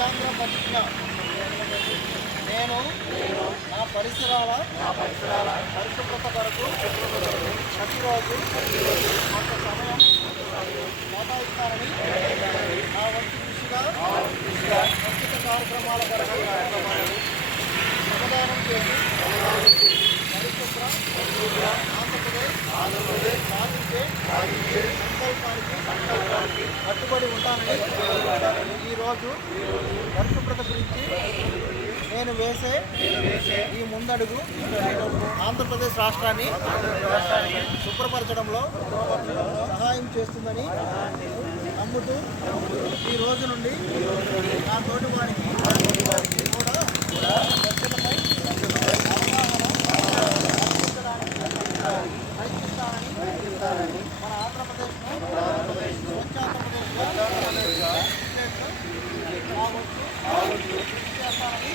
రాజ్యాంగ ప్రతిజ్ఞ నేను నా పరిసరాల పరిశుభ్రత కొరకు ప్రతిరోజు కొంత సమయం కేటాయిస్తానని నా వంతు కృషిగా స్వచ్ఛత కార్యక్రమాల కొరకు శ్రమదానం చేసి పరిశుభ్ర ఆంధ్రప్రదేశ్ సాధించే సంకల్పానికి కట్టుబడి ఉంటానని ఈరోజు పరిశుభ్రత గురించి నేను వేసే ఈ ముందడుగు ఆంధ్రప్రదేశ్ రాష్ట్రాన్ని శుభ్రపరచడంలో సహాయం చేస్తుందని నమ్ముతూ ఈ రోజు నుండి నా తోటి వారికి కూడా స్వచ్ఛతపై అవగాహన ప్రయత్నిస్తానని మన ఆంధ్రప్రదేశ్ను స్వచ్ఛాంధ్రప్రదేశ్గా చేస్తానని